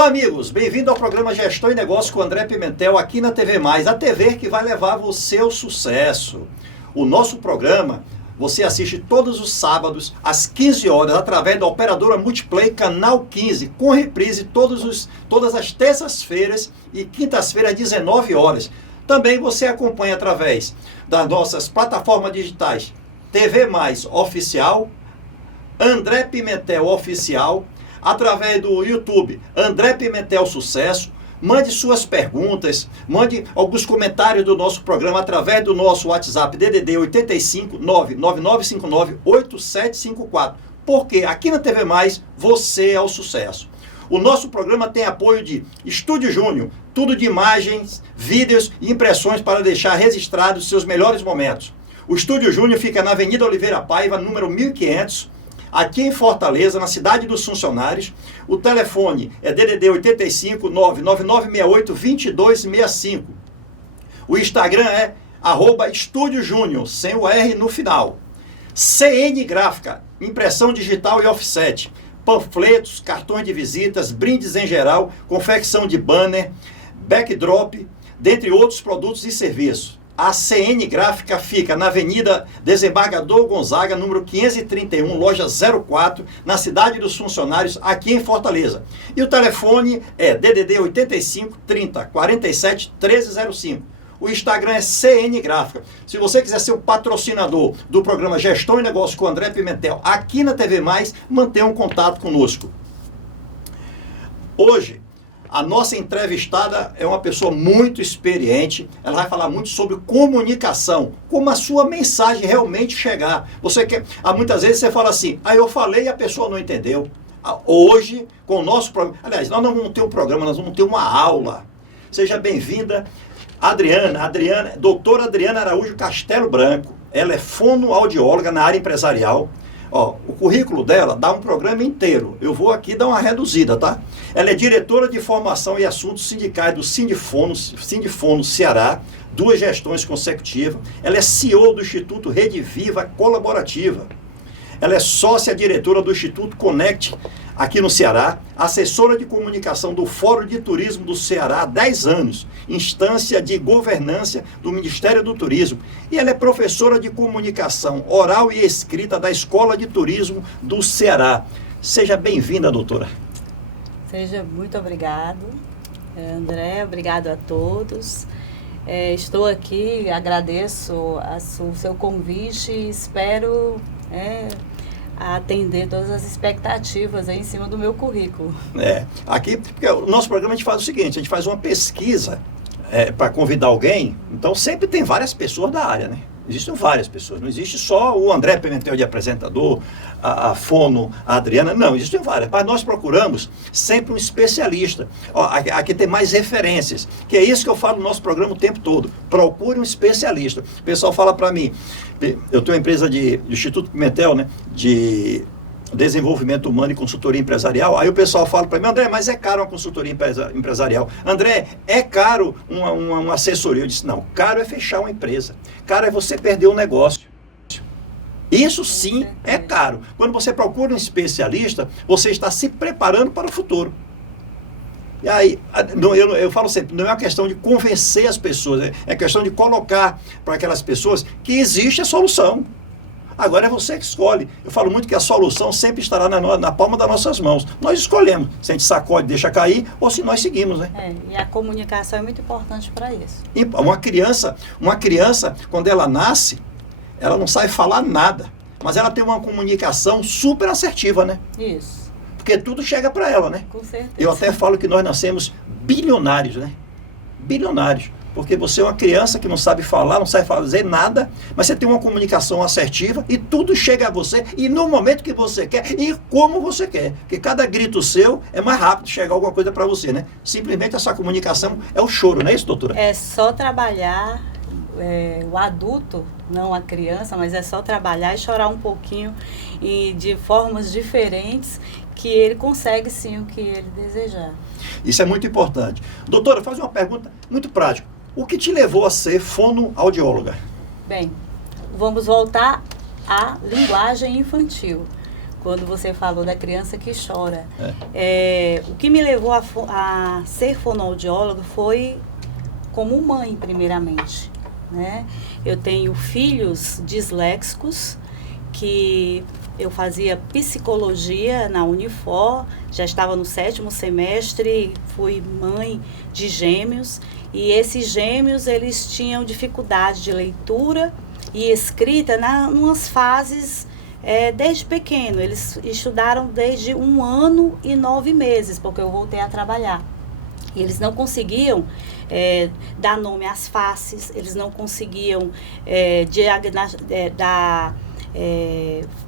Olá, amigos! Bem-vindo ao programa Gestão e Negócio com André Pimentel, aqui na TV Mais, a TV que vai levar você ao sucesso. O nosso programa você assiste todos os sábados, às 15 horas, através da operadora Multiplay, canal 15, com reprise todas as terças-feiras e quintas-feiras, às 19 horas. Também você acompanha através das nossas plataformas digitais, TV Mais Oficial, André Pimentel Oficial, através do YouTube, André Pimentel Sucesso. Mande suas perguntas, mande alguns comentários do nosso programa através do nosso WhatsApp DDD 85 99959 8754. Porque aqui na TV Mais, você é o sucesso. O nosso programa tem apoio de Estúdio Júnior, tudo de imagens, vídeos e impressões para deixar registrados seus melhores momentos. O Estúdio Júnior fica na Avenida Oliveira Paiva, número 1500, aqui em Fortaleza, na cidade dos funcionários. O telefone é DDD 85 99968 2265. O Instagram é @Estúdio Júnior, sem o R no final. CN Gráfica, impressão digital e offset, panfletos, cartões de visitas, brindes em geral, confecção de banner, backdrop, dentre outros produtos e serviços. A CN Gráfica fica na Avenida Desembargador Gonzaga, número 531, loja 04, na cidade dos funcionários, aqui em Fortaleza. E o telefone é DDD 85 30 47 1305. O Instagram é CN Gráfica. Se você quiser ser o patrocinador do programa Gestão e Negócio com André Pimentel, aqui na TV Mais, mantenha um contato conosco. Hoje, a nossa entrevistada é uma pessoa muito experiente. Ela vai falar muito sobre comunicação, como a sua mensagem realmente chegar. Você quer, muitas vezes você fala assim, eu falei e a pessoa não entendeu. Hoje, com o nosso programa, aliás, nós não vamos ter um programa, nós vamos ter uma aula. Seja bem-vinda, doutora Adriana Araújo Castelo Branco. Ela é fonoaudióloga na área empresarial. O currículo dela dá um programa inteiro. Eu vou aqui dar uma reduzida, tá? Ela é diretora de formação e assuntos sindicais do Sindifono Ceará, 2 gestões consecutivas. Ela é CEO do Instituto Rede Viva Colaborativa. Ela é sócia diretora do Instituto Connect, aqui no Ceará, assessora de comunicação do Fórum de Turismo do Ceará há 10 anos, instância de governança do Ministério do Turismo. E ela é professora de comunicação oral e escrita da Escola de Turismo do Ceará. Seja bem-vinda, doutora. Seja muito obrigado, André, obrigado a todos. Estou aqui, agradeço o seu convite e espero atender todas as expectativas aí em cima do meu currículo. Aqui, porque o nosso programa a gente faz o seguinte, a gente faz uma pesquisa para convidar alguém, então sempre tem várias pessoas da área, né? Existem várias pessoas, não existe só o André Pimentel de apresentador, a Fono, a Adriana, não, existem várias, mas nós procuramos sempre um especialista. Aqui tem mais referências, que é isso que eu falo no nosso programa o tempo todo, procure um especialista. O pessoal fala para mim, eu tenho uma empresa do Instituto Pimentel, né, de desenvolvimento humano e consultoria empresarial, aí o pessoal fala para mim, André, mas é caro uma consultoria empresarial. André, é caro uma assessoria? Eu disse, não, caro é fechar uma empresa. Caro é você perder um negócio. Isso sim é caro. Quando você procura um especialista, você está se preparando para o futuro. E aí, eu falo sempre, não é uma questão de convencer as pessoas, é questão de colocar para aquelas pessoas que existe a solução. Agora é você que escolhe. Eu falo muito que a solução sempre estará na palma das nossas mãos. Nós escolhemos se a gente sacode, deixa cair, ou se nós seguimos, né? E a comunicação é muito importante para isso. E uma criança, quando ela nasce, ela não sabe falar nada, mas ela tem uma comunicação super assertiva, né? Isso. Porque tudo chega para ela, né? Com certeza. Eu até falo que nós nascemos bilionários, né? Bilionários. Porque você é uma criança que não sabe falar, não sabe fazer nada, mas você tem uma comunicação assertiva e tudo chega a você e no momento que você quer e como você quer. Porque cada grito seu é mais rápido chegar alguma coisa para você, né? Simplesmente essa comunicação é o choro, não é isso, doutora? É só trabalhar, o adulto, não a criança, mas é só trabalhar e chorar um pouquinho e de formas diferentes que ele consegue sim o que ele desejar. Isso é muito importante. Doutora, faz uma pergunta muito prática. O que te levou a ser fonoaudióloga? Bem, vamos voltar à linguagem infantil. quando você falou da criança que chora. O que me levou a ser fonoaudióloga foi como mãe, primeiramente, né? Eu tenho filhos disléxicos, que eu fazia psicologia na Unifor, já estava no 7º semestre, fui mãe de gêmeos, e esses gêmeos, eles tinham dificuldade de leitura e escrita nas fases desde pequeno. Eles estudaram desde 1 ano e 9 meses, porque eu voltei a trabalhar. E eles não conseguiam dar nome às faces, eles não conseguiam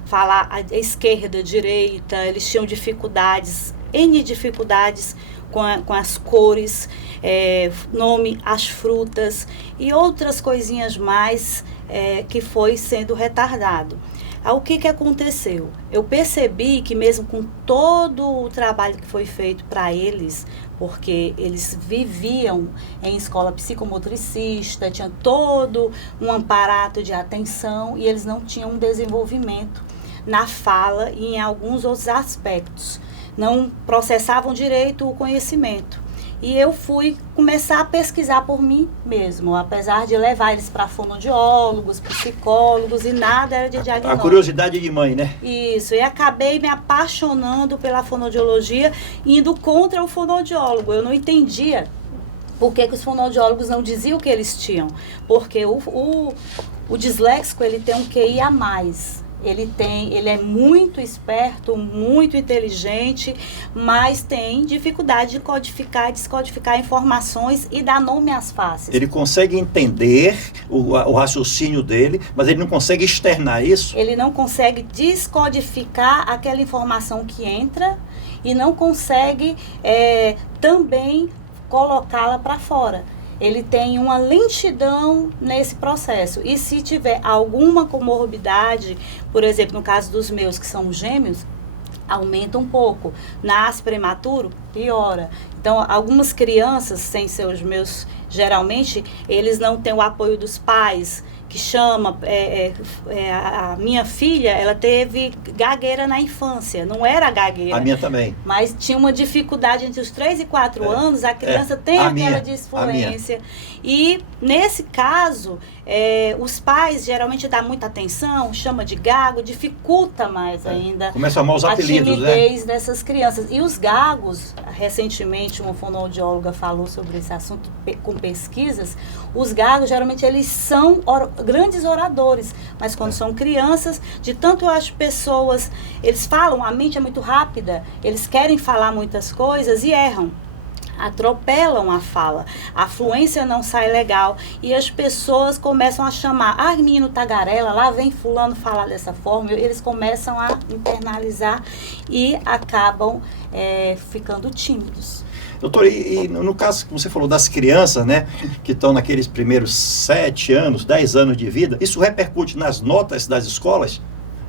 falar a esquerda, a direita, eles tinham dificuldades, N dificuldades com as cores, nome às frutas e outras coisinhas mais que foi sendo retardado. O que aconteceu? Eu percebi que mesmo com todo o trabalho que foi feito para eles, porque eles viviam em escola psicomotricista, tinha todo um aparato de atenção e eles não tinham um desenvolvimento na fala e em alguns outros aspectos. Não processavam direito o conhecimento. E eu fui começar a pesquisar por mim mesmo, apesar de levar eles para fonoaudiólogos, psicólogos, e nada era de diagnóstico. A curiosidade de mãe, né? Isso, e acabei me apaixonando pela fonoaudiologia, indo contra o fonoaudiólogo. Eu não entendia por que os fonoaudiólogos não diziam o que eles tinham. Porque o disléxico, ele tem um QI a mais. Ele é muito esperto, muito inteligente, mas tem dificuldade de codificar e descodificar informações e dar nome às faces. Ele consegue entender o raciocínio dele, mas ele não consegue externar isso? Ele não consegue descodificar aquela informação que entra e não consegue também colocá-la para fora. Ele tem uma lentidão nesse processo. E se tiver alguma comorbidade, por exemplo, no caso dos meus, que são gêmeos, aumenta um pouco. Nasce prematuro, piora. Então, algumas crianças, sem ser os meus, geralmente, eles não têm o apoio dos pais, que chama, a minha filha, ela teve gagueira na infância, não era gagueira. A minha também. Mas tinha uma dificuldade entre os 3 e 4 anos, a criança tem aquela disfluência. E, nesse caso, os pais geralmente dão muita atenção, chama de gago, dificulta mais ainda. Começa a amar os apelidos, timidez dessas crianças. E os gagos, recentemente uma fonoaudióloga falou sobre esse assunto com pesquisas, os gagos geralmente eles são grandes oradores, mas quando são crianças, de tanto eu acho pessoas, eles falam, a mente é muito rápida, eles querem falar muitas coisas e erram. Atropelam a fala, a fluência não sai legal e as pessoas começam a chamar, menino tagarela, lá vem fulano falar dessa forma, eles começam a internalizar e acabam ficando tímidos. Doutor, e no caso que você falou das crianças, né, que estão naqueles primeiros 7 anos, 10 anos de vida, isso repercute nas notas das escolas?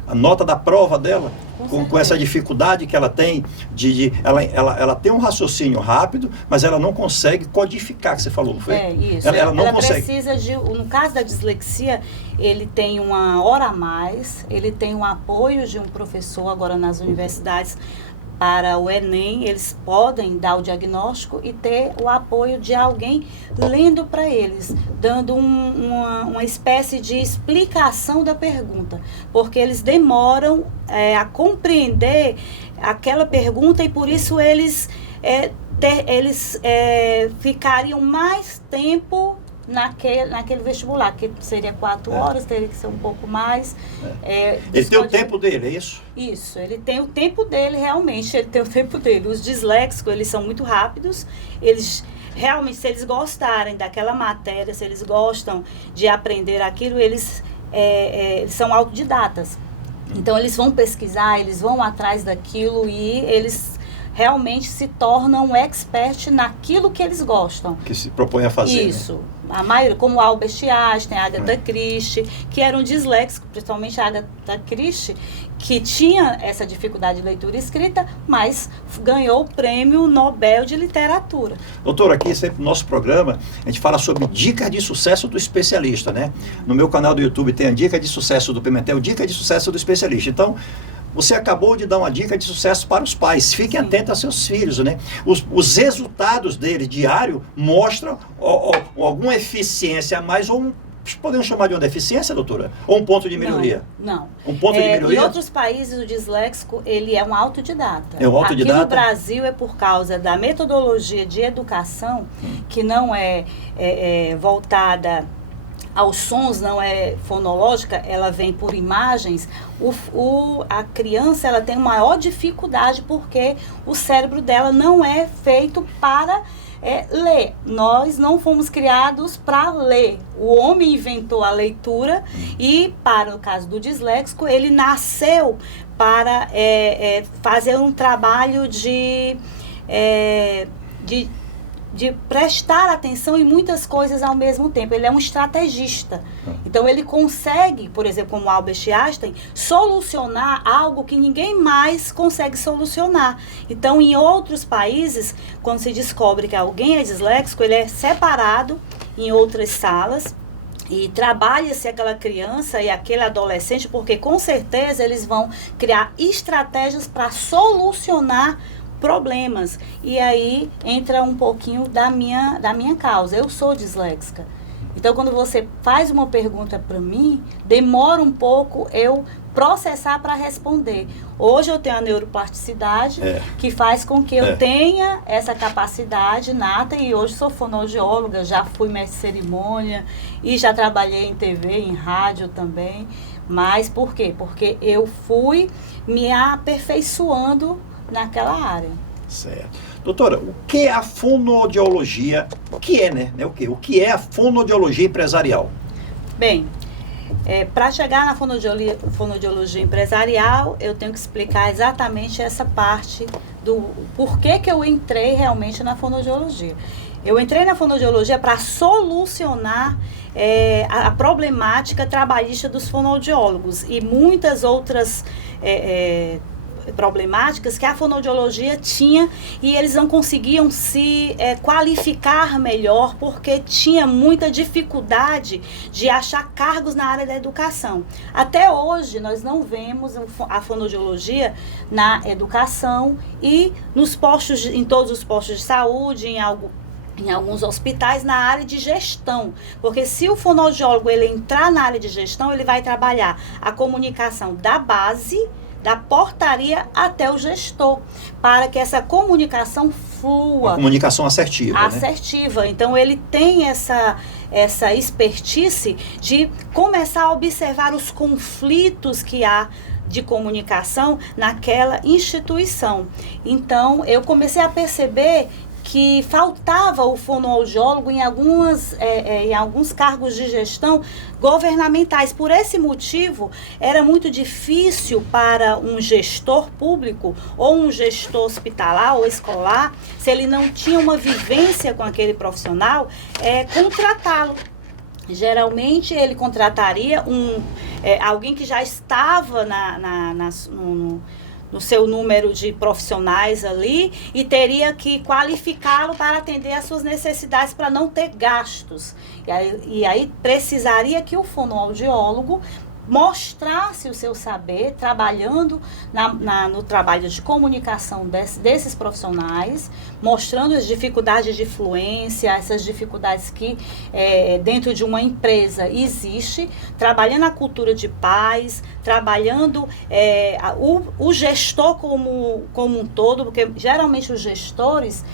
A nota da prova dela, com essa dificuldade que ela tem, ela tem um raciocínio rápido, mas ela não consegue codificar, que você falou, não foi? Isso. Ela não consegue. Precisa no caso da dislexia, ele tem uma hora a mais, ele tem um apoio de um professor agora nas universidades. Para o Enem, eles podem dar o diagnóstico e ter o apoio de alguém lendo para eles, dando uma espécie de explicação da pergunta, porque eles demoram a compreender aquela pergunta e por isso eles ficariam mais tempo naquele vestibular, que seria 4 horas, teria que ser um pouco mais. Ele tem o tempo dele, é isso? Isso, ele tem o tempo dele, realmente, ele tem o tempo dele. Os disléxicos, eles são muito rápidos, eles realmente, se eles gostarem daquela matéria, se eles gostam de aprender aquilo, eles são autodidatas. Então, eles vão pesquisar, eles vão atrás daquilo e eles realmente se tornam expert naquilo que eles gostam. Que se propõe a fazer. Isso. Né? A maioria, como Albert Einstein, a Agatha Christie, que eram disléxicos, principalmente a Agatha Christie, que tinha essa dificuldade de leitura e escrita, mas ganhou o prêmio Nobel de Literatura. Doutor, aqui sempre no nosso programa, a gente fala sobre dicas de sucesso do especialista, né? No meu canal do YouTube tem a dica de sucesso do Pimentel, dica de sucesso do especialista. Então, você acabou de dar uma dica de sucesso para os pais. Fiquem Sim. atentos a seus filhos, né? Os resultados deles diário mostram alguma eficiência a mais ou podemos chamar de uma deficiência, doutora? Ou um ponto de melhoria? Não. Um ponto de melhoria? Em outros países, o disléxico, ele é um autodidata. É um autodidata? Aqui no Brasil é por causa da metodologia de educação, que não é voltada aos sons, não é fonológica, ela vem por imagens. A criança, ela tem maior dificuldade porque o cérebro dela não é feito para ler. Nós não fomos criados para ler. O homem inventou a leitura e, para o caso do disléxico, ele nasceu para fazer um trabalho de prestar atenção em muitas coisas ao mesmo tempo. Ele é um estrategista. Então, ele consegue, por exemplo, como Albert Einstein, solucionar algo que ninguém mais consegue solucionar. Então, em outros países, quando se descobre que alguém é disléxico, ele é separado em outras salas e trabalha-se aquela criança e aquele adolescente, porque com certeza eles vão criar estratégias para solucionar problemas. E aí entra um pouquinho da minha causa. Eu sou disléxica. Então, quando você faz uma pergunta para mim, demora um pouco eu processar para responder. Hoje eu tenho a neuroplasticidade, que faz com que eu tenha essa capacidade nata, e hoje sou fonoaudióloga, já fui mestre de cerimônia e já trabalhei em TV, em rádio também. Mas por quê? Porque eu fui me aperfeiçoando naquela área. Certo. Doutora, o que é a fonoaudiologia? O que é, né? O que é a fonoaudiologia empresarial? Bem, para chegar na fonoaudiologia empresarial, eu tenho que explicar exatamente essa parte do porquê que eu entrei realmente na fonoaudiologia. Eu entrei na fonoaudiologia para solucionar a problemática trabalhista dos fonoaudiólogos e muitas outras problemáticas que a fonoaudiologia tinha, e eles não conseguiam se qualificar melhor porque tinha muita dificuldade de achar cargos na área da educação. Até hoje nós não vemos a fonoaudiologia na educação e nos postos, em todos os postos de saúde, em alguns hospitais, na área de gestão. Porque se o fonoaudiólogo ele entrar na área de gestão, ele vai trabalhar a comunicação da base, da portaria até o gestor, para que essa comunicação flua. Uma comunicação assertiva. Assertiva. Né? Então, ele tem essa expertise de começar a observar os conflitos que há de comunicação naquela instituição. Então, eu comecei a perceber que faltava o fonoaudiólogo em alguns cargos de gestão governamentais. Por esse motivo, era muito difícil para um gestor público ou um gestor hospitalar ou escolar, se ele não tinha uma vivência com aquele profissional, contratá-lo. Geralmente, ele contrataria alguém que já estava no seu número de profissionais ali e teria que qualificá-lo para atender às suas necessidades, para não ter gastos. E aí precisaria que o fonoaudiólogo mostrasse o seu saber, trabalhando no trabalho de comunicação desses profissionais, mostrando as dificuldades de fluência, essas dificuldades que dentro de uma empresa existe, trabalhando a cultura de paz, trabalhando o gestor como um todo, porque geralmente os gestores,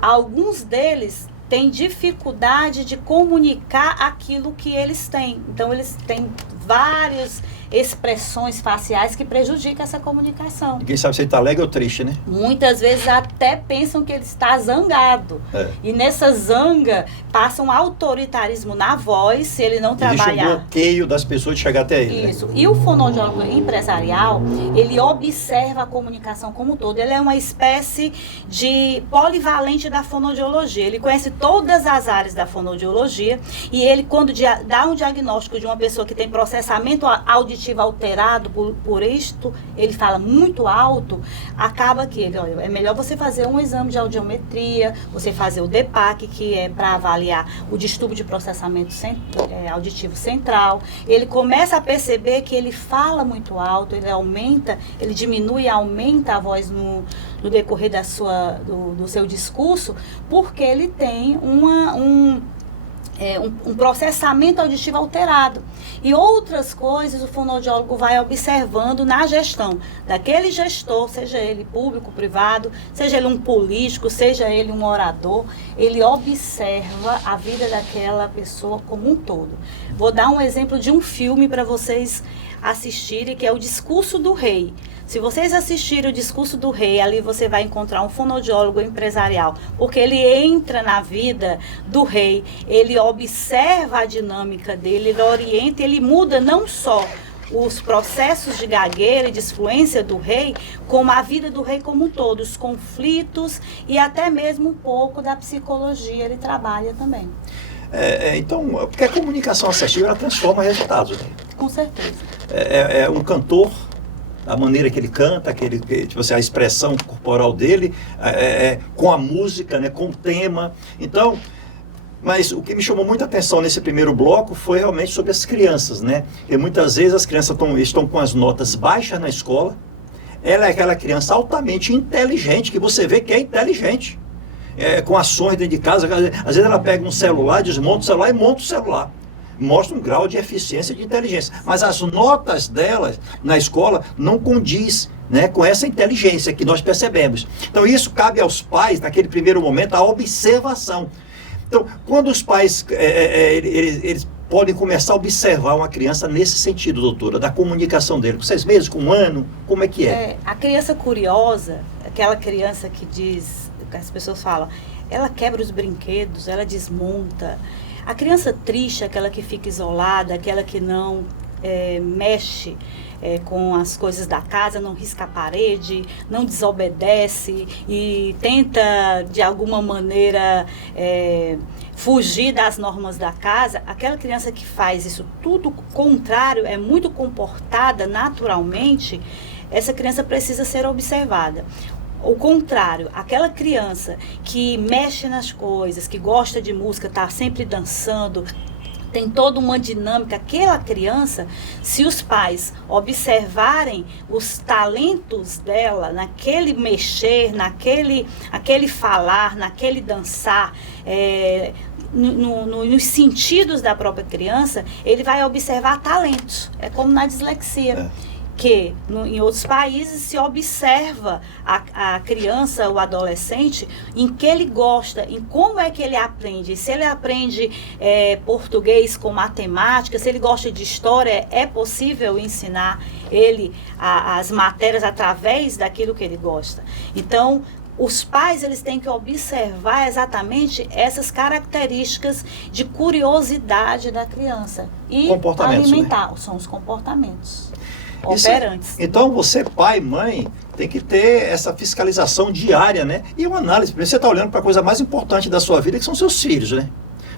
alguns deles têm dificuldade de comunicar aquilo que eles têm. Então, eles têm várias expressões faciais que prejudicam essa comunicação. Ninguém sabe se ele está alegre ou triste, né? Muitas vezes até pensam que ele está zangado. E nessa zanga passa um autoritarismo na voz, se ele não trabalhar. Existe um bloqueio das pessoas de chegar até ele. Isso. Né? E o fonoaudiólogo empresarial, ele observa a comunicação como um todo. Ele é uma espécie de polivalente da fonoaudiologia. Ele conhece todas as áreas da fonoaudiologia e ele, quando dá um diagnóstico de uma pessoa que tem processo processamento auditivo alterado, por isto ele fala muito alto, acaba que ele, olha, é melhor você fazer um exame de audiometria, você fazer o DEPAC, que é para avaliar o distúrbio de processamento auditivo central. Ele começa a perceber que ele fala muito alto, ele diminui e aumenta a voz no decorrer do seu discurso, porque ele tem um processamento auditivo alterado. E outras coisas o fonoaudiólogo vai observando na gestão daquele gestor, seja ele público, privado, seja ele um político, seja ele um orador, ele observa a vida daquela pessoa como um todo. Vou dar um exemplo de um filme para vocês assistirem, que é O Discurso do Rei. Se vocês assistirem O Discurso do Rei, ali você vai encontrar um fonoaudiólogo empresarial, porque ele entra na vida do rei, ele observa a dinâmica dele, ele orienta, ele muda não só os processos de gagueira e de influência do rei, como a vida do rei como um todo, os conflitos e até mesmo um pouco da psicologia ele trabalha também. Então, porque a comunicação assertiva, ela transforma resultados, né? Com certeza. Um cantor, a maneira que ele canta, tipo assim, a expressão corporal dele, com a música, né, com o tema. Então, mas o que me chamou muita atenção nesse primeiro bloco foi realmente sobre as crianças, né? E muitas vezes as crianças estão com as notas baixas na escola. Ela é aquela criança altamente inteligente, que você vê que é inteligente, com ações dentro de casa. Às vezes ela pega um celular, desmonta o celular e monta o celular. Mostra um grau de eficiência e de inteligência. Mas as notas delas na escola não condiz, né, com essa inteligência que nós percebemos. Então isso cabe aos pais, naquele primeiro momento, a observação. Então, quando os pais, eles podem começar a observar uma criança nesse sentido, doutora, da comunicação dele, com 6 meses, com 1 ano, como é que é? A criança curiosa, aquela criança que diz, que as pessoas falam, ela quebra os brinquedos, ela desmonta. A criança triste, aquela que fica isolada, aquela que não mexe com as coisas da casa, não risca a parede, não desobedece e tenta, de alguma maneira, fugir das normas da casa, aquela criança que faz isso tudo contrário, é muito comportada naturalmente, essa criança precisa ser observada. O contrário, aquela criança que mexe nas coisas, que gosta de música, está sempre dançando, tem toda uma dinâmica, aquela criança, se os pais observarem os talentos dela, naquele mexer, naquele falar, naquele dançar, nos sentidos da própria criança, ele vai observar talentos. É como na dislexia. Que em outros países se observa a criança, o adolescente, em que ele gosta, em como é que ele aprende. Se ele aprende português com matemática, se ele gosta de história, é possível ensinar ele as matérias através daquilo que ele gosta. Então, os pais, eles têm que observar exatamente essas características de curiosidade da criança e alimentar. Né? São os comportamentos operantes. Então você, pai, mãe, tem que ter essa fiscalização diária, né? E uma análise. Você está olhando para a coisa mais importante da sua vida, que são seus filhos, né?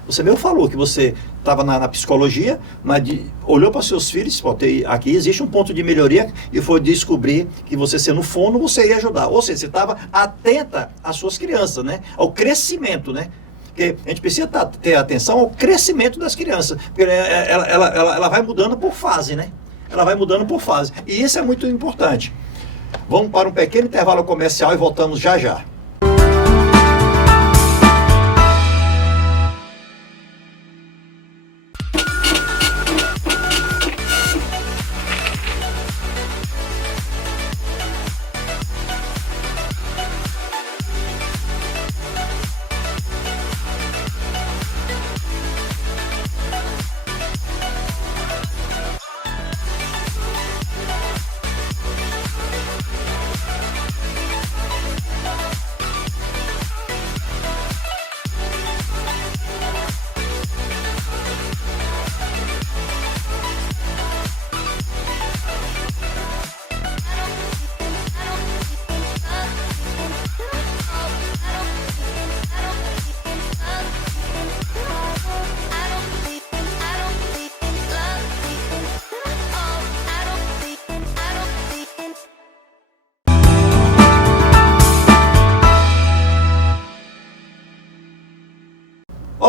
Você mesmo falou que você estava na psicologia, mas olhou para seus filhos, aqui existe um ponto de melhoria, e foi descobrir que você sendo fono, você ia ajudar. Ou seja, você estava atenta às suas crianças, né? Ao crescimento, né? Porque a gente precisa ter atenção ao crescimento das crianças, porque ela vai mudando por fase, né? Ela vai mudando por fase. E isso é muito importante. Vamos para um pequeno intervalo comercial e voltamos já já.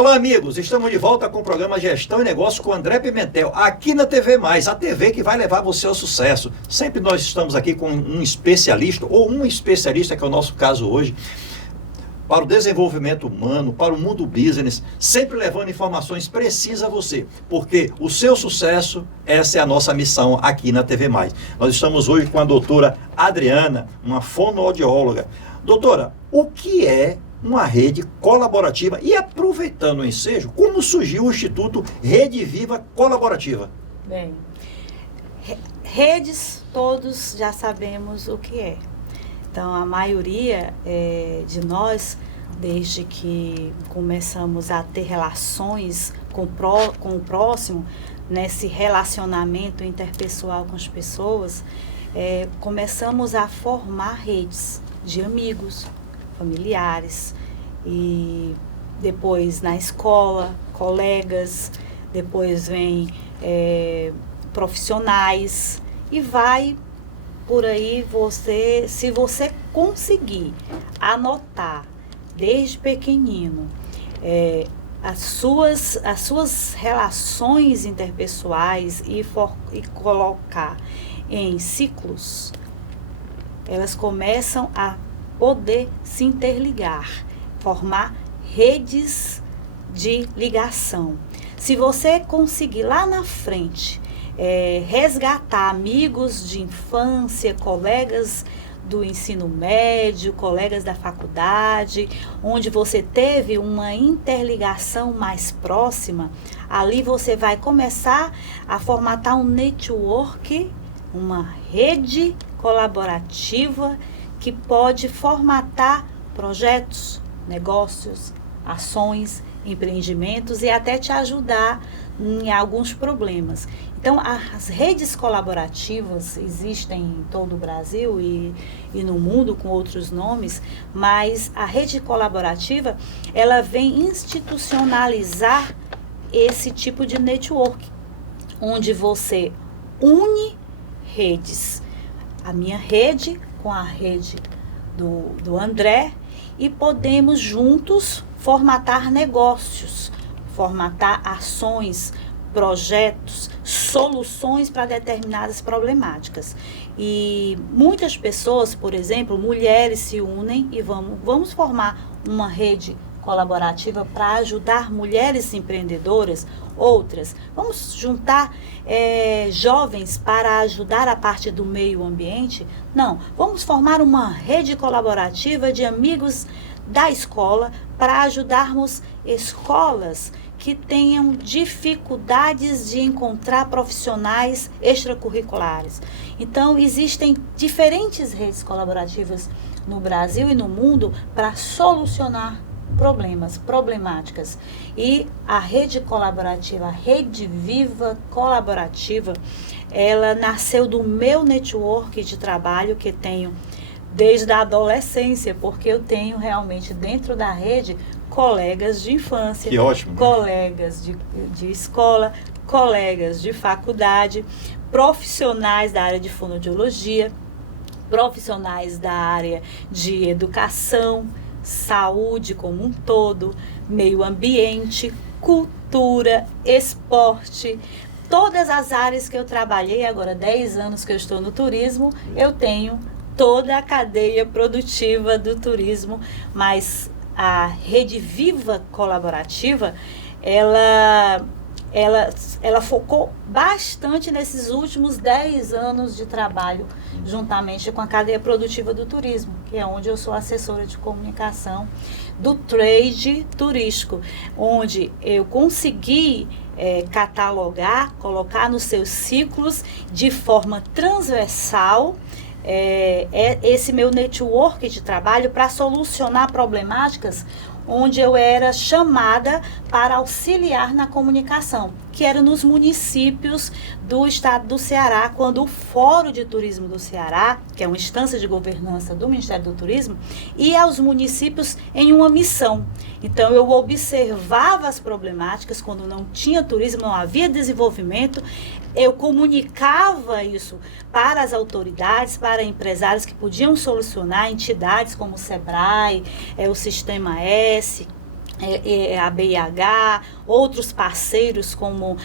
Olá, amigos, estamos de volta com o programa Gestão e Negócio com André Pimentel, aqui na TV Mais, a TV que vai levar você ao sucesso. Sempre nós estamos aqui com um especialista, ou um especialista, que é o nosso caso hoje, para o desenvolvimento humano, para o mundo business, sempre levando informações precisas a você, porque o seu sucesso, essa é a nossa missão aqui na TV Mais. Nós estamos hoje com a doutora Adriana, uma fonoaudióloga. Doutora, o que é uma rede colaborativa? E aproveitando o ensejo, como surgiu o Instituto Rede Viva Colaborativa? Bem, redes todos já sabemos o que é. Então, a maioria de nós, desde que começamos a ter relações com o próximo, nesse relacionamento interpessoal com as pessoas, começamos a formar redes de amigos, familiares, e depois na escola, colegas, depois vem profissionais, e vai por aí. Se você conseguir anotar desde pequenino as suas relações interpessoais e colocar em ciclos, elas começam a poder se interligar, formar redes de ligação. Se você conseguir lá na frente resgatar amigos de infância, colegas do ensino médio, colegas da faculdade, onde você teve uma interligação mais próxima, ali você vai começar a formatar um network, uma rede colaborativa que pode formatar projetos, negócios, ações, empreendimentos e até te ajudar em alguns problemas. Então, as redes colaborativas existem em todo o Brasil e no mundo com outros nomes, mas a rede colaborativa, ela vem institucionalizar esse tipo de network, onde você une redes. A minha rede com a rede do André, e podemos juntos formatar negócios, formatar ações, projetos, soluções para determinadas problemáticas. E muitas pessoas, por exemplo, mulheres se unem e vamos formar uma rede colaborativa para ajudar mulheres empreendedoras, outras. Vamos juntar jovens para ajudar a parte do meio ambiente? Não, vamos formar uma rede colaborativa de amigos da escola para ajudarmos escolas que tenham dificuldades de encontrar profissionais extracurriculares. Então, existem diferentes redes colaborativas no Brasil e no mundo para solucionar problemáticas. E a rede colaborativa, a Rede Viva Colaborativa, ela nasceu do meu network de trabalho que tenho desde a adolescência, porque eu tenho realmente dentro da rede colegas de infância, que ótimo, colegas de escola, colegas de faculdade, profissionais da área de fonoaudiologia, profissionais da área de educação, saúde como um todo, meio ambiente, cultura, esporte, todas as áreas que eu trabalhei, agora 10 anos que eu estou no turismo, eu tenho toda a cadeia produtiva do turismo, mas a Rede Viva Colaborativa, ela focou bastante nesses últimos 10 anos de trabalho, juntamente com a cadeia produtiva do turismo, que é onde eu sou assessora de comunicação do trade turístico, onde eu consegui catalogar, colocar nos seus ciclos de forma transversal esse meu network de trabalho para solucionar problemáticas onde eu era chamada para auxiliar na comunicação, que era nos municípios do estado do Ceará, quando o Fórum de Turismo do Ceará, que é uma instância de governança do Ministério do Turismo, ia aos municípios em uma missão. Então, eu observava as problemáticas quando não tinha turismo, não havia desenvolvimento, eu comunicava isso para as autoridades, para empresários que podiam solucionar, entidades como o SEBRAE, o Sistema S, a BIH, outros parceiros como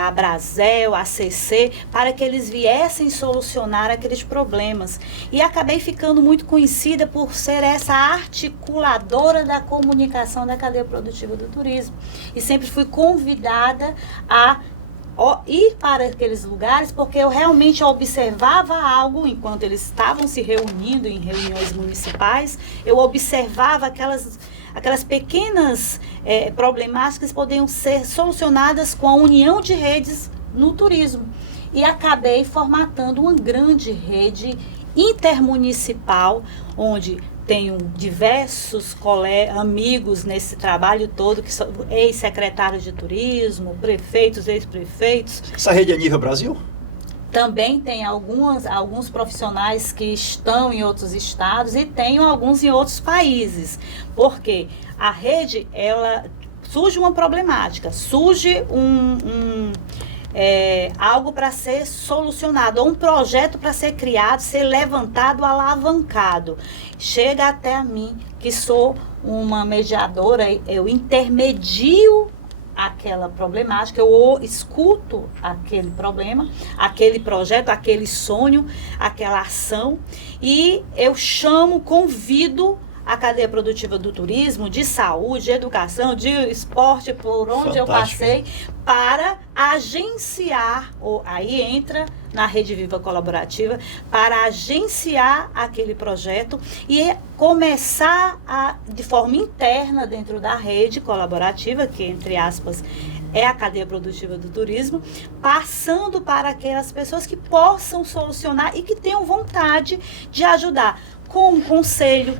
a Brasel, a CC, para que eles viessem solucionar aqueles problemas. E acabei ficando muito conhecida por ser essa articuladora da comunicação da cadeia produtiva do turismo. E sempre fui convidada a ir para aqueles lugares, porque eu realmente observava algo enquanto eles estavam se reunindo em reuniões municipais. Eu observava aquelas pequenas problemáticas que poderiam ser solucionadas com a união de redes no turismo. E acabei formatando uma grande rede intermunicipal, onde tenho diversos amigos nesse trabalho todo, que são ex-secretários de turismo, prefeitos, ex-prefeitos. Essa rede é nível Brasil? Também tem alguns profissionais que estão em outros estados e tenho alguns em outros países. Porque a rede, surge uma problemática, surge algo para ser solucionado, ou um projeto para ser criado, ser levantado, alavancado. Chega até a mim, que sou uma mediadora, eu intermedio aquela problemática, eu escuto aquele problema, aquele projeto, aquele sonho, aquela ação, e eu convido a cadeia produtiva do turismo, de saúde, de educação, de esporte, por onde eu passei, para agenciar, ou aí entra na Rede Viva Colaborativa, para agenciar aquele projeto e começar de forma interna dentro da rede colaborativa, que entre aspas é a cadeia produtiva do turismo, passando para aquelas pessoas que possam solucionar e que tenham vontade de ajudar com um conselho,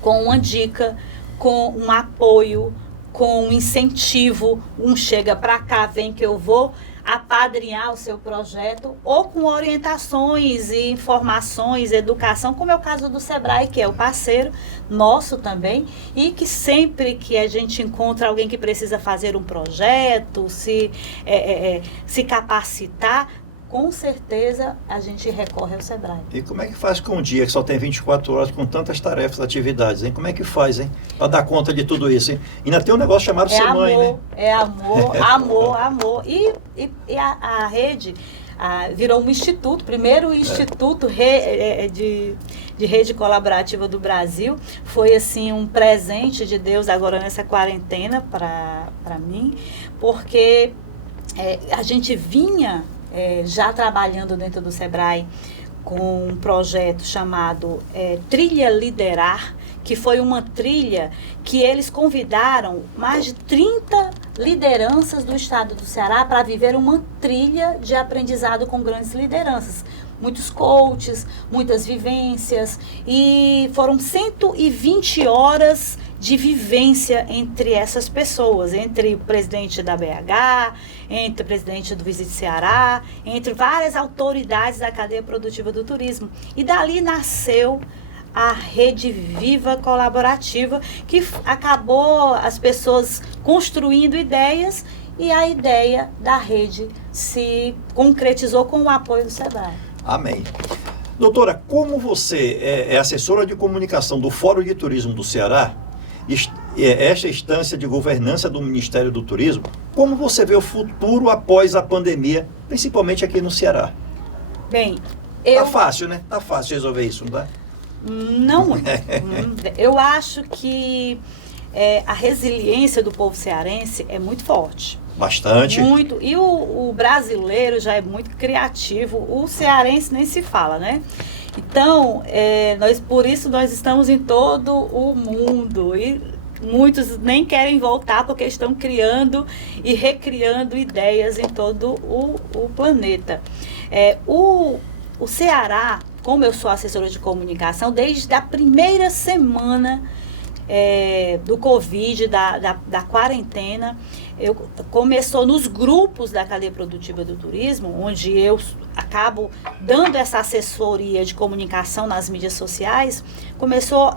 com uma dica, com um apoio, com um incentivo, chega para cá, vem que eu vou apadrinhar o seu projeto, ou com orientações e informações, educação, como é o caso do Sebrae, que é o parceiro nosso também, e que sempre que a gente encontra alguém que precisa fazer um projeto, se capacitar, com certeza a gente recorre ao Sebrae. E como é que faz com um dia que só tem 24 horas, com tantas tarefas, atividades, hein? Como é que faz, hein? Para dar conta de tudo isso, hein? Ainda tem um negócio chamado ser mãe, né? É amor. E a rede virou um instituto, primeiro instituto de rede colaborativa do Brasil. Foi assim um presente de Deus agora nessa quarentena para mim, porque a gente vinha já trabalhando dentro do Sebrae com um projeto chamado Trilha Liderar, que foi uma trilha que eles convidaram mais de 30 lideranças do estado do Ceará para viver uma trilha de aprendizado com grandes lideranças. Muitos coaches, muitas vivências, e foram 120 horas de vivência entre essas pessoas, entre o presidente da BH, entre o presidente do Visit Ceará, entre várias autoridades da cadeia produtiva do turismo. E dali nasceu a Rede Viva Colaborativa, que acabou as pessoas construindo ideias, e a ideia da rede se concretizou com o apoio do Sebrae. Amém. Doutora, como você é assessora de comunicação do Fórum de Turismo do Ceará, esta instância de governança do Ministério do Turismo, como você vê o futuro após a pandemia, principalmente aqui no Ceará? Bem, Tá fácil, né? Tá fácil resolver isso, não tá? Não. Eu acho que a resiliência do povo cearense é muito forte. Bastante. Muito. E o brasileiro já é muito criativo. O cearense nem se fala, né? Então, por isso nós estamos em todo o mundo. E muitos nem querem voltar porque estão criando e recriando ideias em todo o planeta. O Ceará, como eu sou assessora de comunicação, desde a primeira semana do Covid, da quarentena, começou nos grupos da cadeia produtiva do turismo, onde eu acabo dando essa assessoria de comunicação nas mídias sociais, começou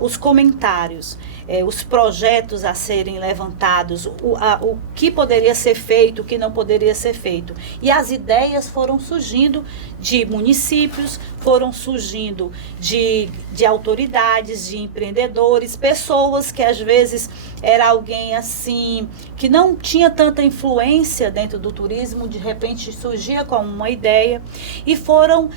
os comentários, os projetos a serem levantados, o que poderia ser feito, o que não poderia ser feito. E as ideias foram surgindo de municípios, foram surgindo de autoridades, de empreendedores, pessoas que às vezes era alguém assim, que não tinha tanta influência dentro do turismo, de repente surgia com uma ideia e foram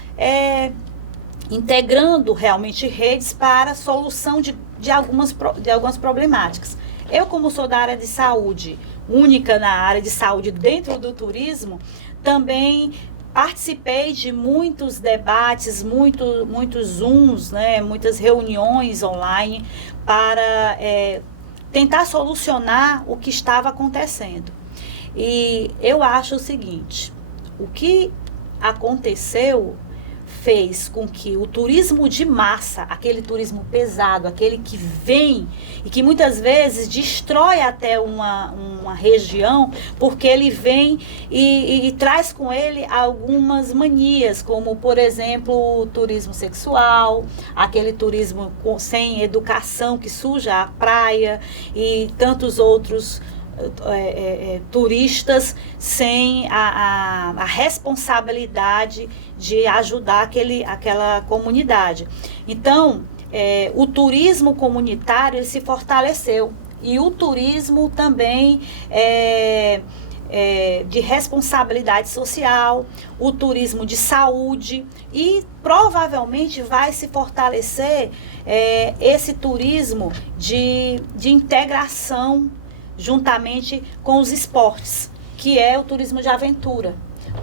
integrando realmente redes para a solução de algumas problemáticas. Eu, como sou da área de saúde, única na área de saúde dentro do turismo, também participei de muitos debates, muitos Zooms, né, muitas reuniões online para tentar solucionar o que estava acontecendo. E eu acho o seguinte, o que aconteceu fez com que o turismo de massa, aquele turismo pesado, aquele que vem e que muitas vezes destrói até uma região, porque ele vem e traz com ele algumas manias, como por exemplo o turismo sexual, aquele turismo sem educação que suja a praia e tantos outros turistas sem a responsabilidade de ajudar aquela comunidade. Então, o turismo comunitário ele se fortaleceu e o turismo também de responsabilidade social, o turismo de saúde e provavelmente vai se fortalecer esse turismo de integração juntamente com os esportes, que é o turismo de aventura.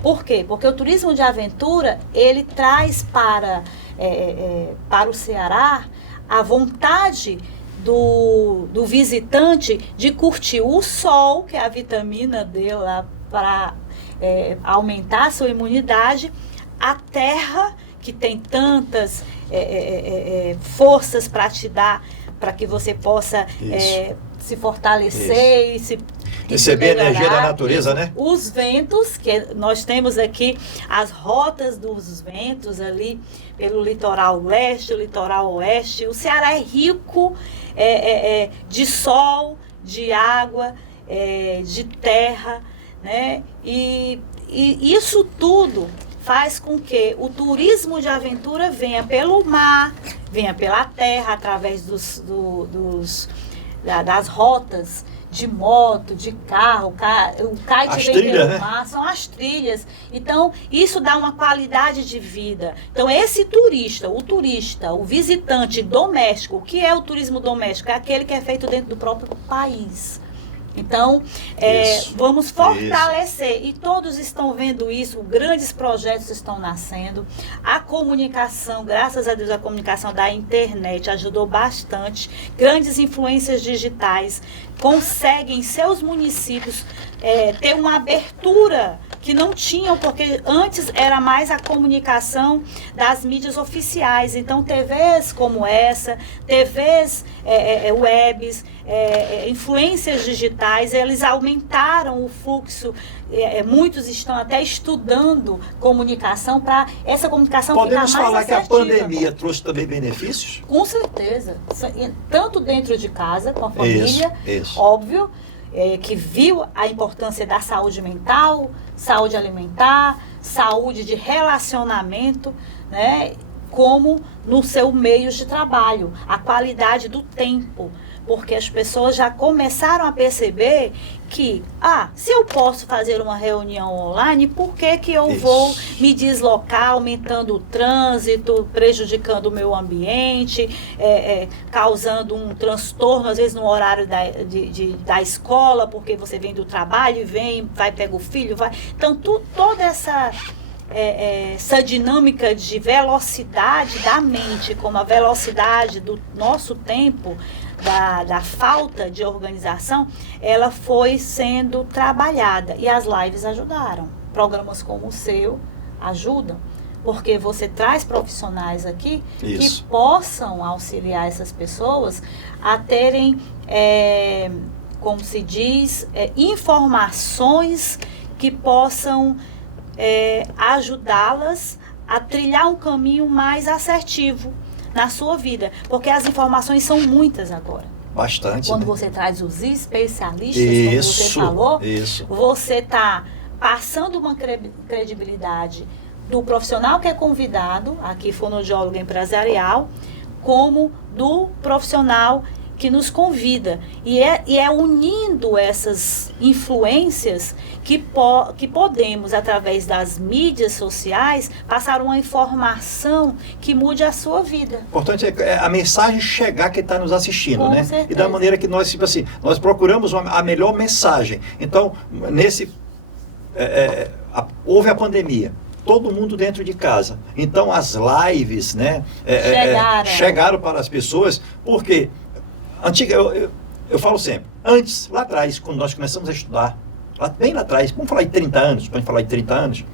Por quê? Porque o turismo de aventura, ele traz para o Ceará a vontade do visitante de curtir o sol, que é a vitamina D lá para aumentar a sua imunidade, a terra, que tem tantas forças para te dar, para que você possa se fortalecer e se receber energia da natureza, né? Os ventos, que nós temos aqui as rotas dos ventos ali pelo litoral leste, o litoral oeste. O Ceará é rico de sol, de água, de terra, né? E isso tudo faz com que o turismo de aventura venha pelo mar, venha pela terra, através das rotas de moto, de carro, o kite vem pelo mar, são as trilhas. Então, isso dá uma qualidade de vida. Então, esse turista, o visitante doméstico, o que é o turismo doméstico? É aquele que é feito dentro do próprio país. Então, vamos fortalecer, e todos estão vendo isso, grandes projetos estão nascendo. A comunicação, graças a Deus, a comunicação da internet ajudou bastante. Grandes influências digitais conseguem, em seus municípios, ter uma abertura que não tinham, porque antes era mais a comunicação das mídias oficiais. Então, TVs como essa, TVs webs, influências digitais, eles aumentaram o fluxo. Muitos estão até estudando comunicação para essa comunicação ficar mais assertiva. Podemos falar que a pandemia trouxe também benefícios? Com certeza. Tanto dentro de casa, com a família, isso. óbvio, que viu a importância da saúde mental, saúde alimentar, saúde de relacionamento, né? Como no seu meio de trabalho, a qualidade do tempo, porque as pessoas já começaram a perceber que, se eu posso fazer uma reunião online, por que eu vou me deslocar, aumentando o trânsito, prejudicando o meu ambiente, causando um transtorno, às vezes no horário da escola, porque você vem do trabalho e vai pegar o filho, vai. Então, toda essa dinâmica de velocidade da mente, como a velocidade do nosso tempo, da falta de organização, ela foi sendo trabalhada e as lives ajudaram. Programas como o seu ajudam, porque você traz profissionais aqui que possam auxiliar essas pessoas a terem, como se diz, informações que possam ajudá-las a trilhar um caminho mais assertivo na sua vida, porque as informações são muitas agora. Bastante. Quando né? você traz os especialistas, como você falou, você está passando uma credibilidade do profissional que é convidado, aqui fonoaudiólogo empresarial, como do profissional que nos convida. E é unindo essas influências que podemos, através das mídias sociais, passar uma informação que mude a sua vida. O importante é a mensagem chegar a quem está nos assistindo, Com né? certeza. E da maneira que nós, tipo assim, nós procuramos a melhor mensagem. Então, houve a pandemia. Todo mundo dentro de casa. Então, as lives, né? Chegaram para as pessoas, porque... eu falo sempre, antes, lá atrás, quando nós começamos a estudar, bem lá atrás, vamos falar em 30 anos, quando a gente falar em 30 anos,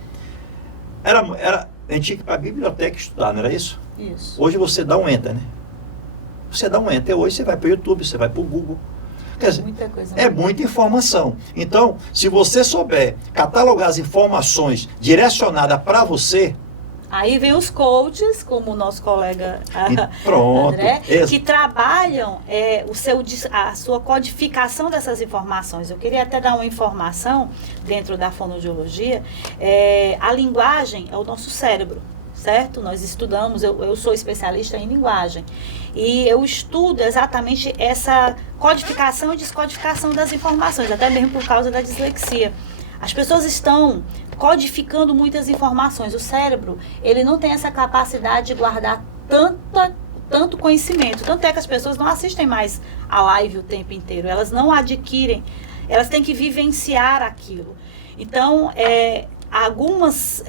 a gente tinha que ir para a biblioteca estudar, não era isso? Isso. Hoje você dá um enter, né? Você dá um enter, hoje você vai para o YouTube, você vai para o Google. Quer dizer, muita informação. Então, se você souber catalogar as informações direcionadas para você, aí vem os coaches, como o nosso colega pronto, André, que trabalham a sua codificação dessas informações. Eu queria até dar uma informação dentro da fonoaudiologia. A linguagem é o nosso cérebro, certo? Nós estudamos, eu sou especialista em linguagem, e eu estudo exatamente essa codificação e descodificação das informações, até mesmo por causa da dislexia. As pessoas estão codificando muitas informações. O cérebro, ele não tem essa capacidade de guardar tanto conhecimento. Tanto é que as pessoas não assistem mais a live o tempo inteiro. Elas não adquirem, elas têm que vivenciar aquilo. Então, algumas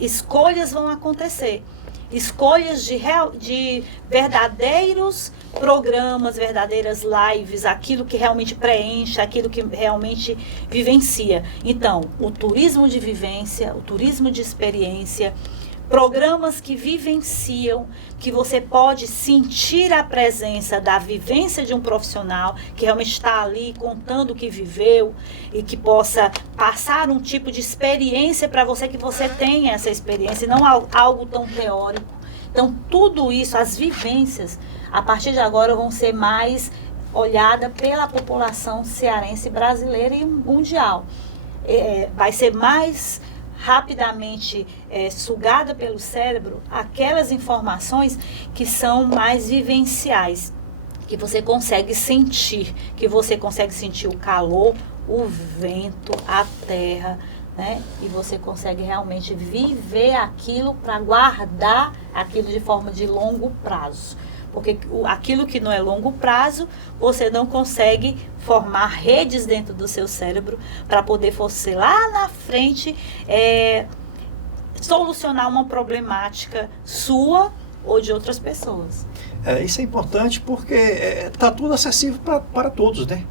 escolhas vão acontecer. Escolhas de verdadeiros programas, verdadeiras lives, aquilo que realmente preenche, aquilo que realmente vivencia. Então, o turismo de vivência, o turismo de experiência, programas que vivenciam, que você pode sentir a presença da vivência de um profissional que realmente está ali contando o que viveu e que possa passar um tipo de experiência para você, que você tenha essa experiência e não algo tão teórico. Então, tudo isso, as vivências, a partir de agora vão ser mais olhadas pela população cearense, brasileira e mundial. Vai ser mais rapidamente sugada pelo cérebro aquelas informações que são mais vivenciais, que você consegue sentir, o calor, o vento, a terra, né? E você consegue realmente viver aquilo para guardar aquilo de forma de longo prazo. Porque aquilo que não é longo prazo, você não consegue formar redes dentro do seu cérebro para poder você lá na frente solucionar uma problemática sua ou de outras pessoas. Isso é importante porque está tudo acessível para todos, né?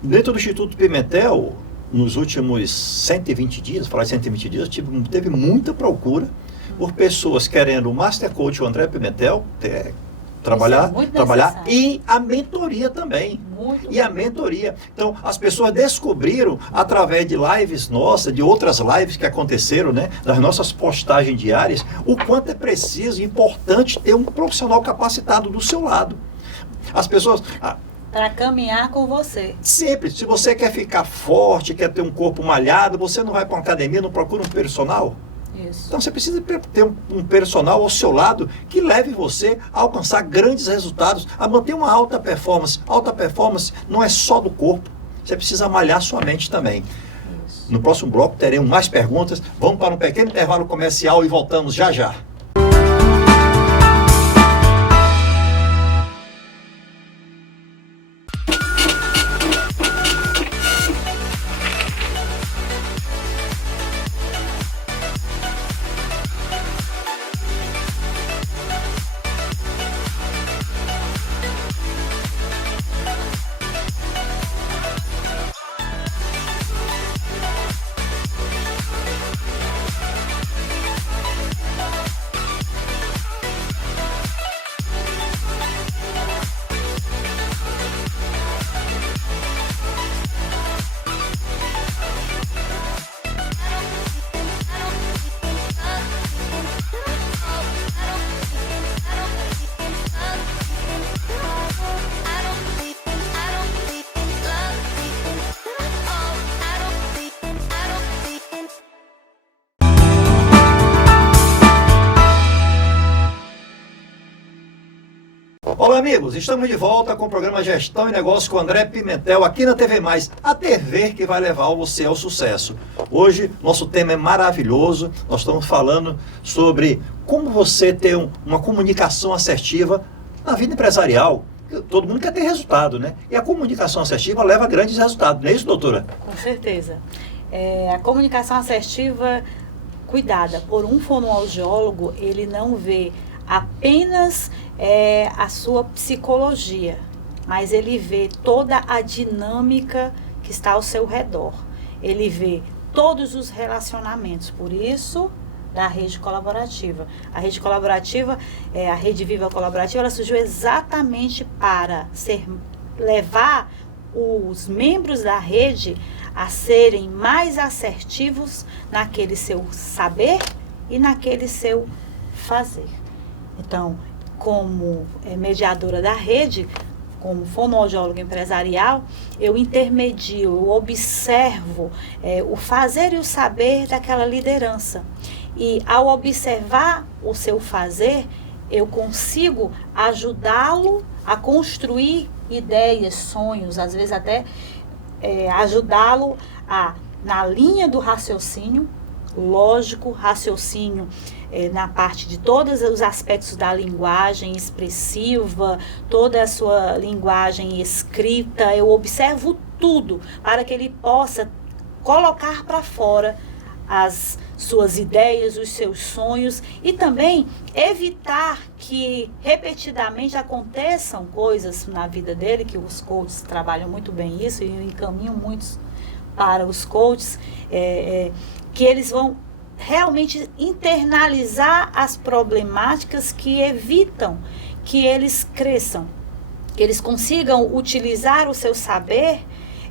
Dentro do Instituto Pimentel, nos últimos 120 dias, falar 120 dias, teve muita procura por pessoas querendo o Master Coach, o André Pimentel, trabalhar e a mentoria também. A mentoria. Então, as pessoas descobriram, através de lives nossas, de outras lives que aconteceram, né, das nossas postagens diárias, o quanto é preciso e importante ter um profissional capacitado do seu lado. As pessoas... para caminhar com você. Sempre. Se você quer ficar forte, quer ter um corpo malhado, você não vai para uma academia, não procura um personal? Isso. Então você precisa ter um personal ao seu lado que leve você a alcançar grandes resultados, a manter uma alta performance. Alta performance não é só do corpo, você precisa malhar sua mente também. Isso. No próximo bloco teremos mais perguntas. Vamos para um pequeno intervalo comercial e voltamos já já. amigos, estamos de volta com o programa Gestão e Negócios com André Pimentel, aqui na TV Mais, a TV que vai levar você ao sucesso. Hoje, nosso tema é maravilhoso, nós estamos falando sobre como você ter uma comunicação assertiva na vida empresarial. Todo mundo quer ter resultado, né? E a comunicação assertiva leva a grandes resultados, não é isso, doutora? Com certeza. A comunicação assertiva, cuidada por um fonoaudiólogo, ele não vê apenas a sua psicologia, mas ele vê toda a dinâmica que está ao seu redor. Ele vê todos os relacionamentos, por isso da rede colaborativa. A rede colaborativa, a rede Viva Colaborativa, ela surgiu exatamente para levar os membros da rede a serem mais assertivos naquele seu saber e naquele seu fazer. Então, como mediadora da rede, como fonoaudiólogo empresarial, eu intermedio, eu observo o fazer e o saber daquela liderança. E ao observar o seu fazer, eu consigo ajudá-lo a construir ideias, sonhos, às vezes até ajudá-lo na linha do raciocínio lógico, raciocínio na parte de todos os aspectos da linguagem expressiva, toda a sua linguagem escrita, eu observo tudo para que ele possa colocar para fora as suas ideias, os seus sonhos e também evitar que repetidamente aconteçam coisas na vida dele, que os coaches trabalham muito bem isso e encaminham muitos para os coaches, que eles vão realmente internalizar as problemáticas que evitam que eles cresçam, que eles consigam utilizar o seu saber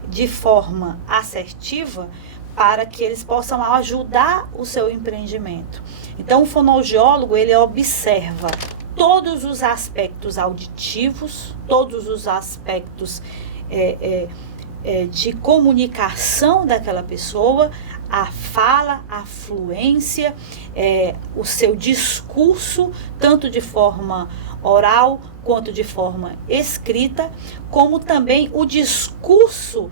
de forma assertiva para que eles possam ajudar o seu empreendimento. Então, o fonoaudiólogo, ele observa todos os aspectos auditivos, todos os aspectos de comunicação daquela pessoa, a fala, a fluência, o seu discurso, tanto de forma oral quanto de forma escrita, como também o discurso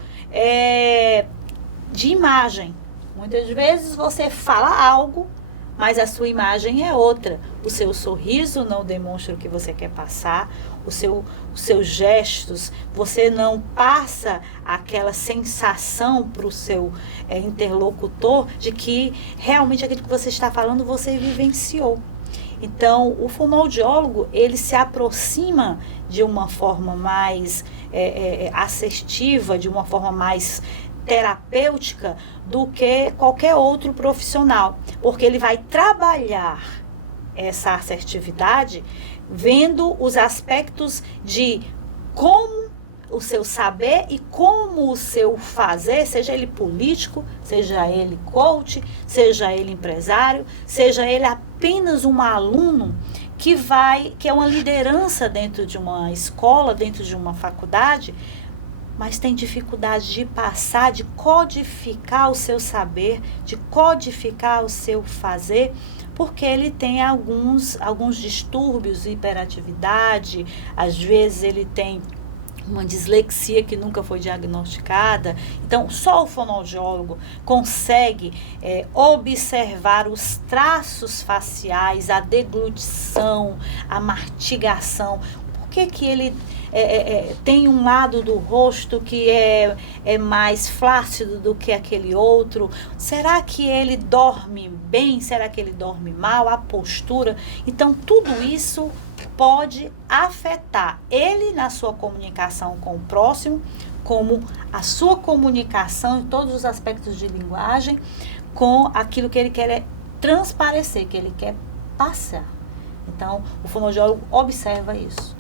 de imagem. Muitas vezes você fala algo, mas a sua imagem é outra. O seu sorriso não demonstra o que você quer passar, os seus gestos, você não passa aquela sensação para o seu interlocutor de que realmente aquilo que você está falando você vivenciou. Então, o fonoaudiólogo, ele se aproxima de uma forma mais assertiva, de uma forma mais terapêutica do que qualquer outro profissional, porque ele vai trabalhar essa assertividade vendo os aspectos de como o seu saber e como o seu fazer, seja ele político, seja ele coach, seja ele empresário, seja ele apenas um aluno que é uma liderança dentro de uma escola, dentro de uma faculdade, mas tem dificuldade de passar, de codificar o seu saber, de codificar o seu fazer, porque ele tem alguns distúrbios, hiperatividade, às vezes ele tem uma dislexia que nunca foi diagnosticada. Então, só o fonoaudiólogo consegue observar os traços faciais, a deglutição, a mastigação. Por que ele tem um lado do rosto que é mais flácido do que aquele outro? Será que ele dorme bem? Será que ele dorme mal? A postura? Então, tudo isso pode afetar ele na sua comunicação com o próximo, como a sua comunicação em todos os aspectos de linguagem, com aquilo que ele quer transparecer, que ele quer passar. Então, o fonoaudiólogo observa isso.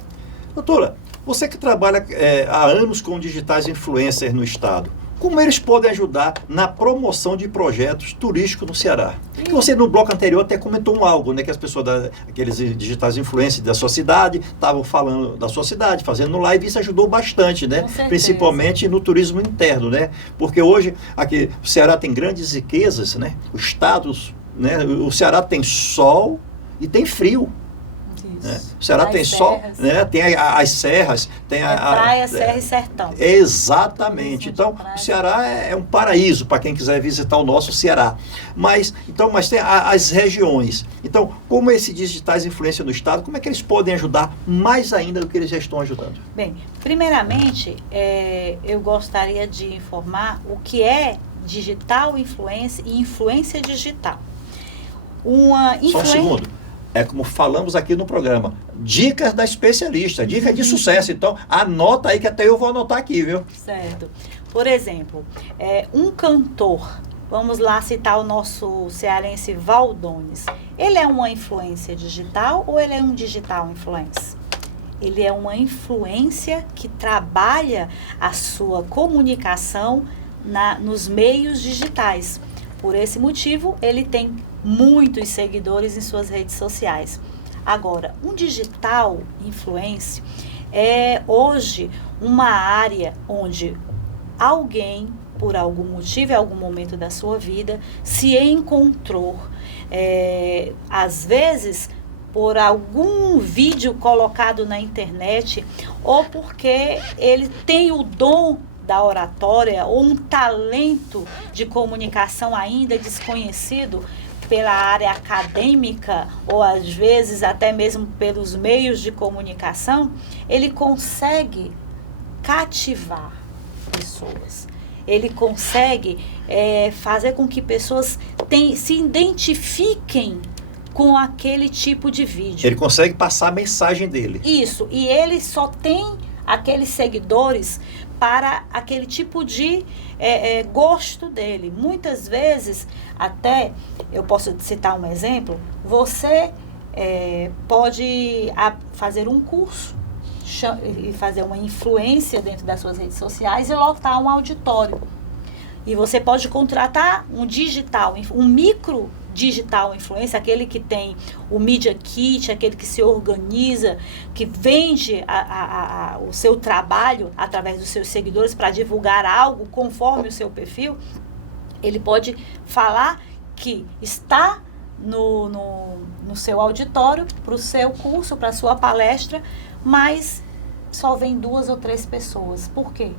Doutora, você que trabalha há anos com digitais influencers no estado, como eles podem ajudar na promoção de projetos turísticos no Ceará? Que você no bloco anterior até comentou algo, né? Que as pessoas, aqueles digitais influencers da sua cidade, estavam falando da sua cidade, fazendo live, e isso ajudou bastante, né? Principalmente no turismo interno, né? Porque hoje aqui o Ceará tem grandes riquezas, né? Os estados, né? O Ceará tem sol e tem frio. Isso. Né? O Ceará As tem só, serras. né? Tem as serras, tem Praia, serra e sertão. Exatamente. Então, praia. o Ceará é um paraíso para quem quiser visitar o nosso Ceará. Mas tem as regiões. Então, como esses digitais influenciam no Estado, como é que eles podem ajudar mais ainda do que eles já estão ajudando? Bem, primeiramente, eu gostaria de informar o que é digital influência e influência digital. Só um segundo. É como falamos aqui no programa. Dicas da especialista, dicas de sucesso. Então, anota aí que até eu vou anotar aqui, viu? Certo. Por exemplo, um cantor, vamos lá citar o nosso cearense Valdones. Ele é uma influência digital ou ele é um digital influencer? Ele é uma influência que trabalha a sua comunicação nos meios digitais. Por esse motivo, ele tem muitos seguidores em suas redes sociais. Agora, um digital influencer é hoje uma área onde alguém, por algum motivo, em algum momento da sua vida, se encontrou, às vezes, por algum vídeo colocado na internet, ou porque ele tem o dom da oratória, ou um talento de comunicação ainda desconhecido pela área acadêmica, ou às vezes até mesmo pelos meios de comunicação, ele consegue cativar pessoas. Ele consegue fazer com que pessoas se identifiquem com aquele tipo de vídeo. Ele consegue passar a mensagem dele. Isso, e ele só tem aqueles seguidores para aquele tipo de gosto dele. Muitas vezes, até, eu posso citar um exemplo, você pode fazer um curso e fazer uma influência dentro das suas redes sociais e lotar um auditório. E você pode contratar um micro digital influencer, aquele que tem o Media Kit, aquele que se organiza, que vende o seu trabalho através dos seus seguidores para divulgar algo conforme o seu perfil. Ele pode falar que está no seu auditório, para o seu curso, para a sua palestra, mas só vem 2 ou 3 pessoas. Por quê?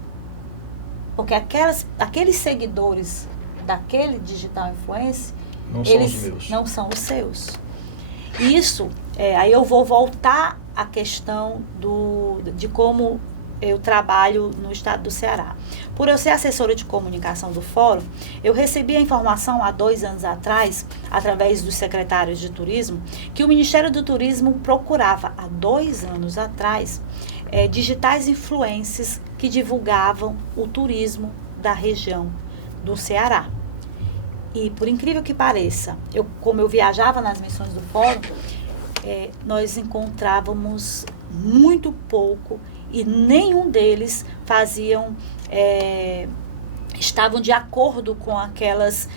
Porque aqueles seguidores daquele digital influencer, eles não são os seus. Isso, aí eu vou voltar à questão de como eu trabalho no estado do Ceará. Por eu ser assessora de comunicação do Fórum, eu recebi a informação há 2 anos atrás, através dos secretários de turismo, que o Ministério do Turismo procurava, há 2 anos atrás, digitais influencers que divulgavam o turismo da região do Ceará. E, por incrível que pareça, como eu viajava nas missões do Fórum, nós encontrávamos muito pouco e nenhum deles estavam de acordo com aquelas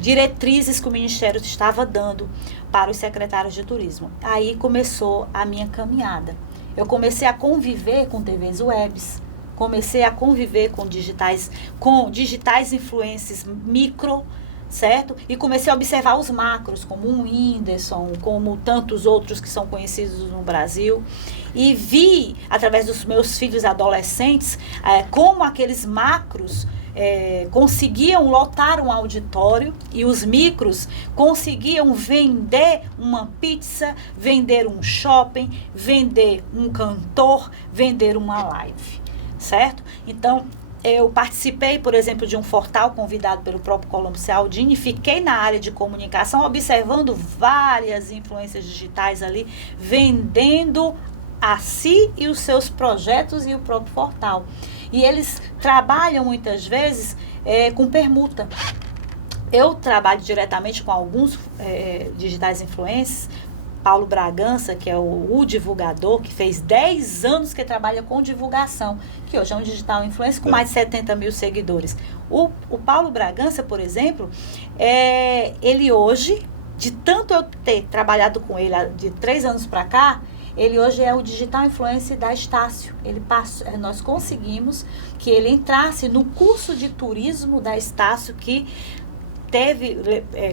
diretrizes que o Ministério estava dando para os secretários de turismo. Aí começou a minha caminhada. Eu comecei a conviver com TVs webs, comecei a conviver com digitais influencers micro, certo? E comecei a observar os macros, como o Whindersson, como tantos outros que são conhecidos no Brasil. E vi, através dos meus filhos adolescentes, como aqueles macros conseguiam lotar um auditório e os micros conseguiam vender uma pizza, vender um shopping, vender um cantor, vender uma live, certo? Então, eu participei, por exemplo, de um fortal convidado pelo próprio Colombo Cialdini, fiquei na área de comunicação observando várias influências digitais ali, vendendo a si e os seus projetos e o próprio fortal. E eles trabalham muitas vezes com permuta. Eu trabalho diretamente com alguns digitais influencers. Paulo Bragança, que é o divulgador, que fez 10 anos que trabalha com divulgação, que hoje é um digital influencer com mais de 70 mil seguidores. O Paulo Bragança, por exemplo, ele hoje, de tanto eu ter trabalhado com ele de 3 anos para cá, ele hoje é o digital influencer da Estácio. Nós conseguimos que ele entrasse no curso de turismo da Estácio, que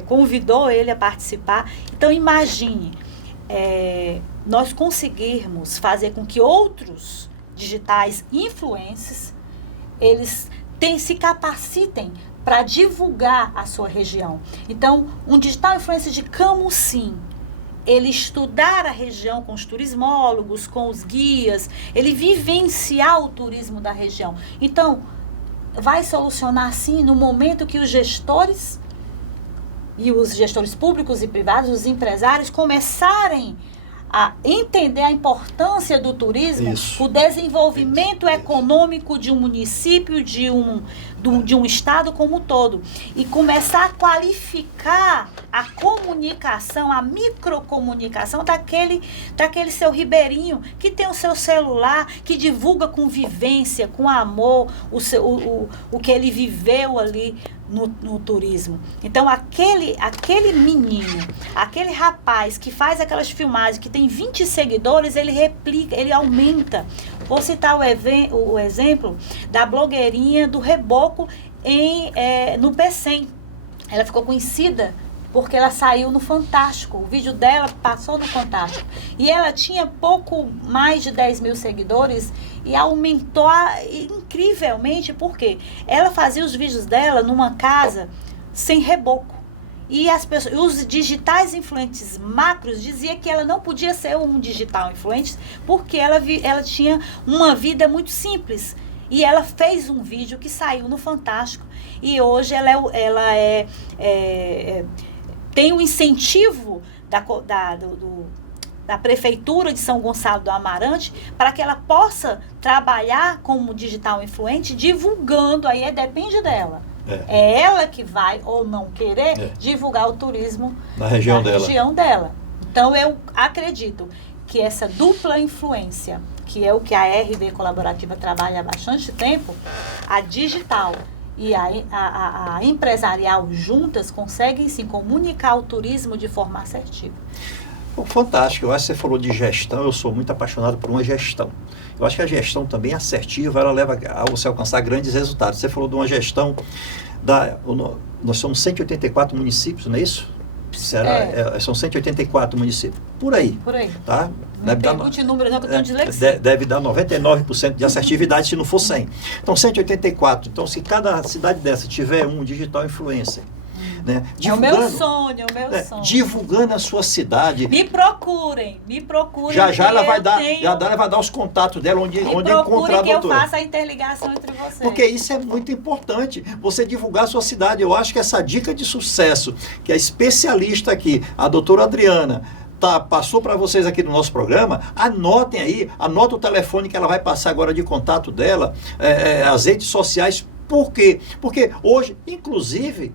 convidou ele a participar. Então, imagine, nós conseguirmos fazer com que outros digitais influencers, eles se capacitem para divulgar a sua região. Então, um digital influencer de Camusim, ele estudar a região com os turismólogos, com os guias, ele vivenciar o turismo da região. Então, vai solucionar, sim, no momento que os gestores públicos e privados, os empresários, começarem a entender a importância do turismo, o desenvolvimento econômico de um município, de um estado como um todo, e começar a qualificar a comunicação, a microcomunicação daquele seu ribeirinho que tem o seu celular, que divulga com vivência, com amor, o que ele viveu ali no turismo. Então, aquele menino, aquele rapaz que faz aquelas filmagens, que tem 20 seguidores, ele replica, ele aumenta. Vou citar o exemplo da blogueirinha do Reboco no P100. Ela ficou conhecida porque ela saiu no Fantástico. O vídeo dela passou no Fantástico. E ela tinha pouco mais de 10 mil seguidores e aumentou incrivelmente, porque ela fazia os vídeos dela numa casa sem reboco. E os digitais influentes macros diziam que ela não podia ser um digital influente porque ela tinha uma vida muito simples. E ela fez um vídeo que saiu no Fantástico. E hoje ela tem um incentivo da Prefeitura de São Gonçalo do Amarante para que ela possa trabalhar como digital influente, divulgando, aí depende dela. É ela que vai ou não querer divulgar o turismo na região dela. Então, eu acredito que essa dupla influência, que é o que a RD Colaborativa trabalha há bastante tempo, a digital e a empresarial juntas conseguem sim comunicar o turismo de forma assertiva. Fantástico. Eu acho que você falou de gestão, eu sou muito apaixonado por uma gestão. Eu acho que a gestão também assertiva, ela leva a você alcançar grandes resultados. Você falou de uma gestão, nós somos 184 municípios, não é isso? São 184 municípios. Por aí. Tá? Não pergunte número não, que eu tenho dislexia. Deve dar 99% de assertividade se não for 100. Então, 184. Então, se cada cidade dessa tiver um digital influencer, né, é o meu sonho, divulgando a sua cidade. Me procurem. Já ela vai dar os contatos dela onde encontrar a doutora. Que eu faça a interligação entre vocês. Porque isso é muito importante, você divulgar a sua cidade. Eu acho que essa dica de sucesso, que a especialista aqui, a doutora Adriana, passou para vocês aqui no nosso programa, anotem aí, anota o telefone que ela vai passar agora de contato dela, as redes sociais. Por quê? Porque hoje, inclusive,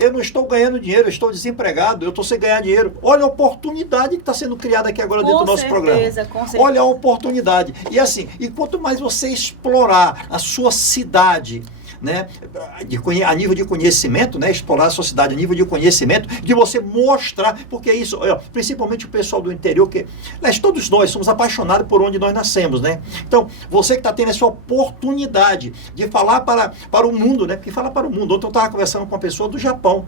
eu não estou ganhando dinheiro, eu estou desempregado, eu estou sem ganhar dinheiro. Olha a oportunidade que está sendo criada aqui agora dentro do nosso programa. Com certeza. Olha a oportunidade. E assim, e quanto mais você explorar a sua cidade, né, a nível de conhecimento, né, explorar a sua cidade a nível de conhecimento, de você mostrar, porque isso, principalmente o pessoal do interior, que todos nós somos apaixonados por onde nós nascemos, né? Então, você que está tendo essa oportunidade de falar para o mundo, né? Porque falar para o mundo. Ontem eu estava conversando com uma pessoa do Japão,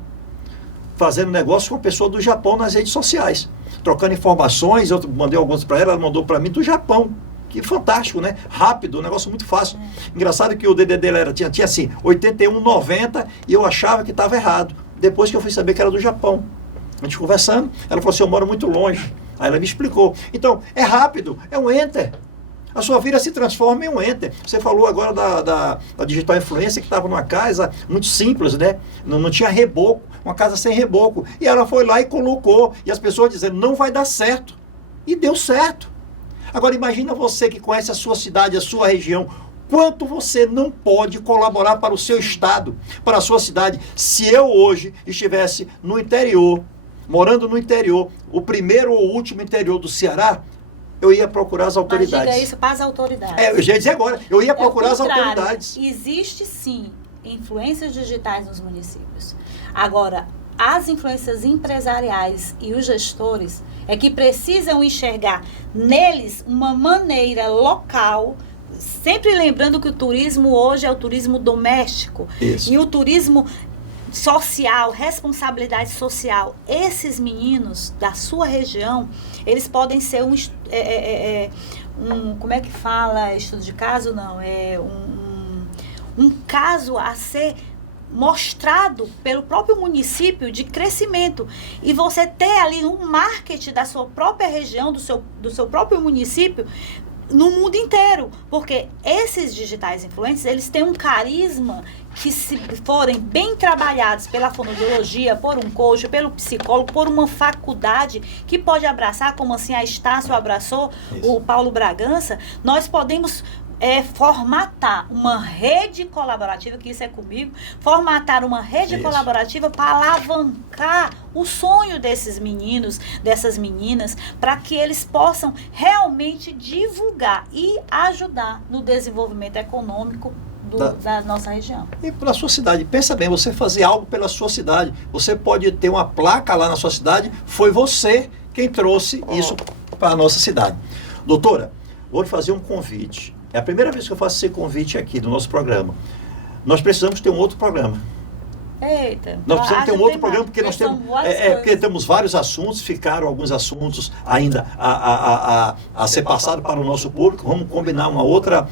fazendo negócio com uma pessoa do Japão nas redes sociais, trocando informações. Eu mandei alguns para ela mandou para mim do Japão. Que fantástico, né? Rápido, um negócio muito fácil. Engraçado que o DDD dela tinha assim, 8190, e eu achava que estava errado. Depois que eu fui saber que era do Japão. A gente conversando, ela falou assim, eu moro muito longe. Aí ela me explicou. Então, é rápido, é um enter. A sua vida se transforma em um enter. Você falou agora da digital influência, que estava numa casa muito simples, né? Não tinha reboco, uma casa sem reboco. E ela foi lá e colocou, e as pessoas dizendo, não vai dar certo. E deu certo. Agora, imagina você que conhece a sua cidade, a sua região, quanto você não pode colaborar para o seu estado, para a sua cidade. Se eu hoje estivesse no interior, morando no interior, o primeiro ou último interior do Ceará, eu ia procurar as autoridades. Mas diga isso para as autoridades. Eu já ia dizer agora, eu ia procurar as autoridades. Existe sim influências digitais nos municípios. Agora, as influências empresariais e os gestores é que precisam enxergar neles uma maneira local, sempre lembrando que o turismo hoje é o turismo doméstico. Isso. E o turismo social, responsabilidade social, esses meninos da sua região, eles podem ser como é que fala, estudo de caso? Não, um caso a ser mostrado pelo próprio município de crescimento. E você ter ali um marketing da sua própria região, do seu próprio município, no mundo inteiro, porque esses digitais influencers, eles têm um carisma que, se forem bem trabalhados pela fonoaudiologia, por um coach, pelo psicólogo, por uma faculdade que pode abraçar, como assim a Estácio abraçou, o Paulo Bragança, nós podemos formatar uma rede colaborativa, que isso é comigo, formatar uma rede colaborativa para alavancar o sonho desses meninos, dessas meninas, para que eles possam realmente divulgar e ajudar no desenvolvimento econômico da nossa região. E pela sua cidade. Pensa bem, você fazer algo pela sua cidade. Você pode ter uma placa lá na sua cidade, foi você quem trouxe isso para a nossa cidade. Doutora, vou lhe fazer um convite. É a primeira vez que eu faço esse convite aqui do nosso programa. Nós precisamos ter um outro programa. Eita. Nós precisamos ter um outro programa, porque nós temos, porque temos vários assuntos, ficaram alguns assuntos ainda a ser passado para o nosso público. Vamos combinar uma outra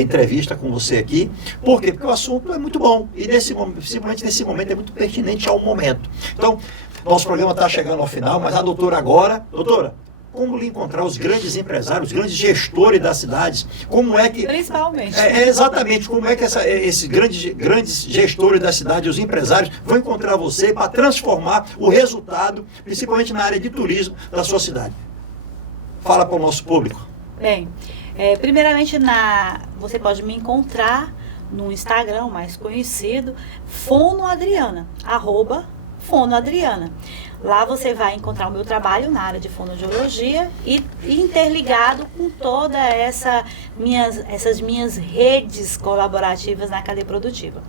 entrevista com você aqui. Por quê? Porque o assunto é muito bom e principalmente nesse momento é muito pertinente ao momento. Então, nosso programa está chegando ao final, mas a doutora agora... Doutora, como lhe encontrar os grandes empresários, os grandes gestores das cidades? Como é que... Principalmente. Exatamente, como é que esses grandes gestores da cidade, os empresários, vão encontrar você para transformar o resultado, principalmente na área de turismo da sua cidade? Fala para o nosso público. Bem, primeiramente você pode me encontrar no Instagram, mais conhecido, fonoadriana, @fonoadriana. Lá você vai encontrar o meu trabalho na área de fonoaudiologia e interligado com todas essas minhas redes colaborativas na cadeia produtiva.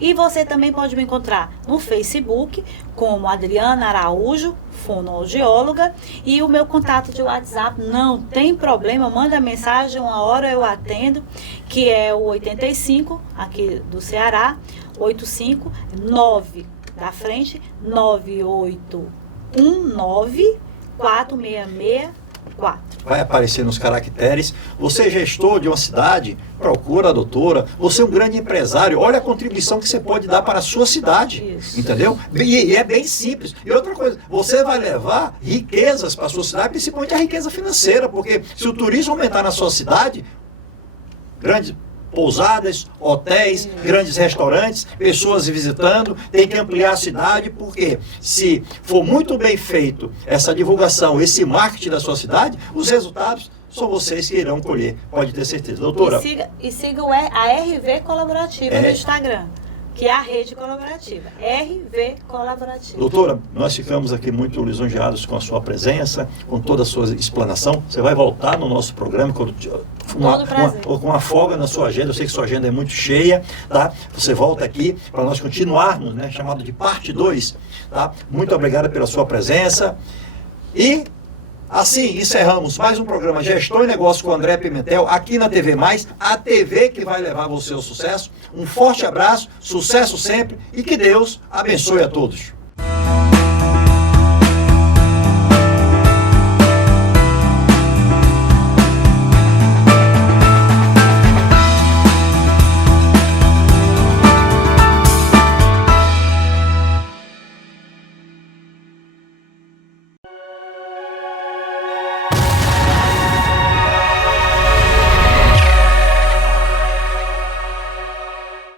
E você também pode me encontrar no Facebook como Adriana Araújo, fonoaudióloga, e o meu contato de WhatsApp, não tem problema, manda mensagem, uma hora eu atendo, que é o 85, aqui do Ceará, 859 da frente, 9819-4664. Vai aparecer nos caracteres. Você é gestor de uma cidade, procura a doutora. Você é um grande empresário, olha a contribuição que você pode dar para a sua cidade. Isso. Entendeu? E é bem simples. E outra coisa, você vai levar riquezas para a sua cidade, principalmente a riqueza financeira, porque se o turismo aumentar na sua cidade, grandes pousadas, hotéis, grandes restaurantes, pessoas visitando, tem que ampliar a cidade, porque se for muito bem feito essa divulgação, esse marketing da sua cidade, os resultados são vocês que irão colher, pode ter certeza. Doutora. E siga a RV Colaborativa no Instagram, que é a rede colaborativa, RV Colaborativa. Doutora, nós ficamos aqui muito lisonjeados com a sua presença, com toda a sua explanação. Você vai voltar no nosso programa com uma folga na sua agenda. Eu sei que sua agenda é muito cheia, tá? Você volta aqui para nós continuarmos, né? Chamado de parte 2, tá? Muito obrigado pela sua presença. E assim encerramos mais um programa Gestão e Negócio com André Pimentel, aqui na TV Mais, a TV que vai levar você ao sucesso. Um forte abraço, sucesso sempre e que Deus abençoe a todos.